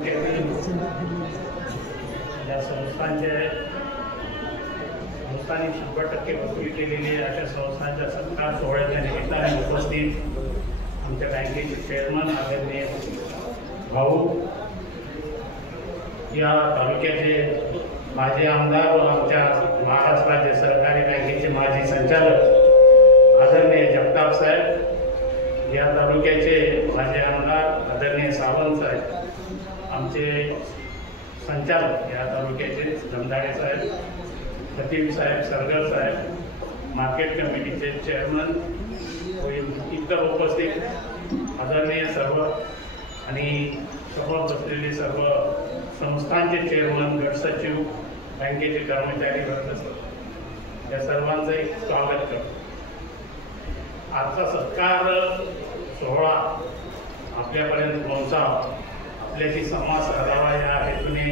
या संस्थांचे संस्थांनी 100% वसूल केलेली अशा संस्थांच्या सत्कार सोहळ्याच्या निमित्ताने उपस्थित आमच्या बँकेचे चेअरमन आदरणीय भाऊ, या तालुक्याचे माजी आमदार व आमच्या महाराष्ट्र राज्य सहकारी बँकेचे माजी संचालक आदरणीय जगताप साहेब, या तालुक्याचे माजी आमदार आदरणीय सावंत साहेब, आमचे संचालक या तालुक्याचे जमदाडे साहेब, खतीब साहेब, सरगर साहेब, मार्केट कमिटीचे चेअरमन व इतर उपस्थित आदरणीय सर्व आणि समोर बसलेले सर्व संस्थांचे चेअरमन, गट सचिव, बँकेचे कर्मचारी वर्ग, या सर्वांचं एक स्वागत करतो. आजचा सत्कार सोहळा आपल्यापर्यंत पोहोचावा, आपल्याशी संवाद साधावा या हेतूने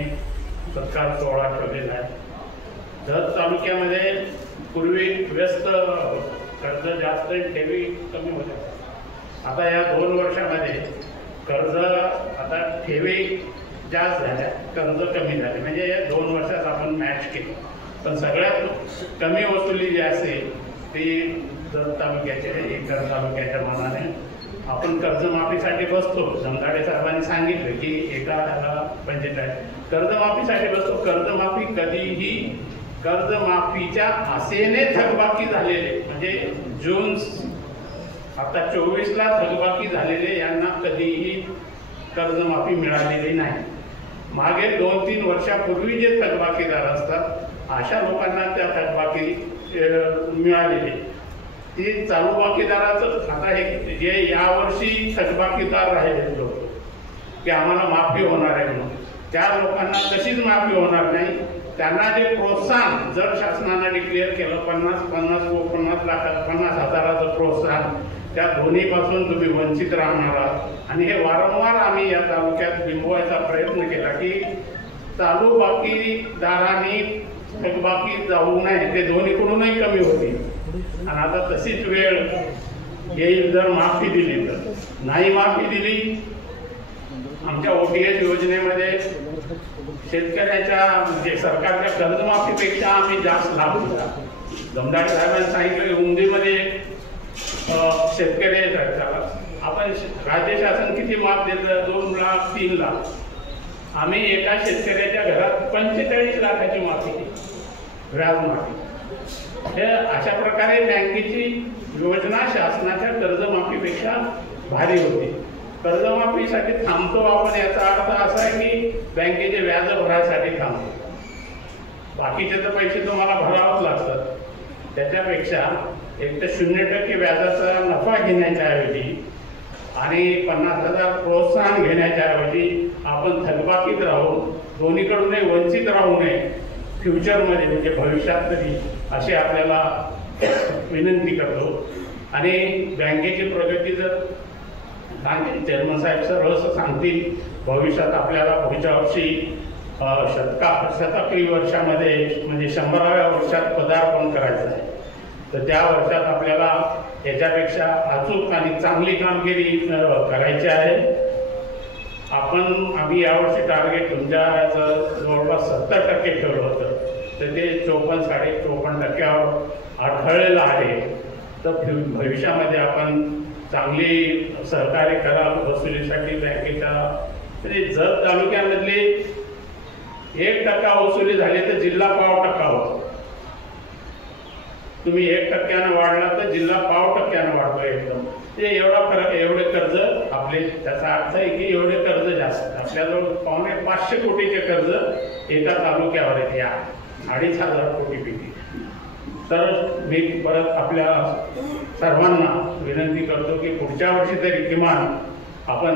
सत्कार सोहळा ठेवलेला आहे. जत तालुक्यामध्ये पूर्वी व्यस्त कर्ज जास्त, ठेवी कमी होत्या. आता या 2 वर्षामध्ये कर्ज, आता ठेवी जास्त झाल्या, कर्ज कमी झाले. म्हणजे या 2 वर्षात आपण मॅच केलं. पण सगळ्यात कमी वसुली जी असते ती जत तालुक्याचे, इतर तालुक्याच्या मानाने आपण कर्जमाफीसाठी बसतो. जमदाडे साहेबांनी सांगितलं की एका 45 कर्जमाफीसाठी बसतो. कर्जमाफी कधीही कर्जमाफीच्या आशेने थकबाकी झालेले, म्हणजे जून आता 24ला थकबाकी झालेले यांना कधीही कर्जमाफी मिळालेली नाही. मागे 2-3 वर्षापूर्वी जे थकबाकीदार असतात अशा लोकांना त्या थकबाकी मिळालेली. ती चालू बाकीदाराचं आता हे जे यावर्षी थकबाकीदार राहिले लोक की आम्हाला माफी होणार आहे म्हणून, त्या लोकांना तशीच माफी होणार नाही. त्यांना जे प्रोत्साहन जर शासनानं डिक्लेअर केलं 50,000चं प्रोत्साहन, त्या दोन्हीपासून तुम्ही वंचित राहणार आहात. आणि हे वारंवार आम्ही या तालुक्यात बिंबवायचा प्रयत्न केला की चालू बाकीदारांनी थकबाकी जाऊ नये, ते दोन्हीकडूनही कमी होती. आणि आता तशीच वेळ येईल जर माफी दिली तर. नाही माफी दिली, आमच्या OTS योजनेमध्ये शेतकऱ्याच्या म्हणजे सरकारच्या कर्जमाफीपेक्षा आम्ही जास्त लाभ दिला. जमदाडे साहेबांनी सांगितलं की उमदीमध्ये शेतकरी आपण राज्य शासन किती माफ देतं? 2 लाख 3 लाख. आम्ही एका शेतकऱ्याच्या घरात 45 लाखाची माफी केली, व्याज माफी. हे अशा प्रकारे बँकेची योजना शासनाच्या कर्जमाफीपेक्षा भारी होती. कर्जमाफीसाठी थांबतो आपण, याचा अर्थ असा आहे की बँकेचे व्याज भरायसाठी थांबतो. बाकीचे तर पैसे तुम्हाला भरावंच लागतात. त्याच्यापेक्षा एक तर 0% व्याजाचा नफा घेण्याच्या ऐवजी आणि 50,000 प्रोत्साहन घेण्याच्या ऐवजी आपण थकबाकीत राहून दोन्हीकडूनही वंचित राहू नये फ्युचरमध्ये, म्हणजे भविष्यात तरी, अशी आपल्याला विनंती करतो. आणि बँकेची प्रगती जर चेअरमन साहेब सर्वच सांगतील, भविष्यात आपल्याला पुढच्या वर्षी शतकी वर्षामध्ये म्हणजे 100व्या वर्षात पदार्पण करायचं आहे. तर त्या वर्षात आपल्याला याच्यापेक्षा अचूक आणि चांगली कामगिरी करायची आहे. आम्ही यावर्षी टार्गेट तुमच्या जवळपास 70% ठेवलं होतं, तर ते 54-54.5%वर आढळलेलं आहे. तर भविष्यामध्ये आपण चांगली सहकार्य कराल वसुलीसाठी बँकेच्या. तरी जत तालुक्यामधली 1% वसुली झाली तर जिल्हा 1/2% होतो. तुम्ही 1%नं वाढला तर जिल्हा 1/2% वाढतो एकदम. ते एवढा फरक, एवढे कर्ज आपले, त्याचा अर्थ आहे की एवढे कर्ज जास्त. आपल्याजवळ 500 कोटीचे कर्ज एका तालुक्यावर आहेत, या 2,500 कोटीपैकी. तर मी परत आपल्या सर्वांना विनंती करतो की पुढच्या वर्षी तरी किमान आपण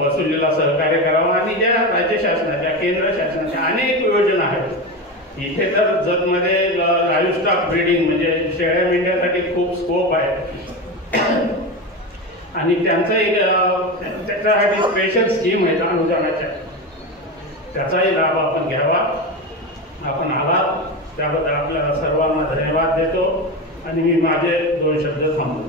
वसुलीला सहकार्य करावं. आणि ज्या राज्य शासनाच्या, केंद्र शासनाच्या अनेक योजना आहेत. इथे तर जतमध्ये लाईव्ह स्टॉक ब्रीडिंग म्हणजे शेळ्या मेंढ्यासाठी खूप स्कोप आहे. आणि त्यांचा एक त्याच्यासाठी स्पेशल स्कीम आहे अनुदानाच्या, त्याचाही लाभ आपण घ्यावा. आपण आलात त्याबद्दल आपल्याला सर्वांना धन्यवाद देतो आणि मी माझे 2 शब्द थांबवतो.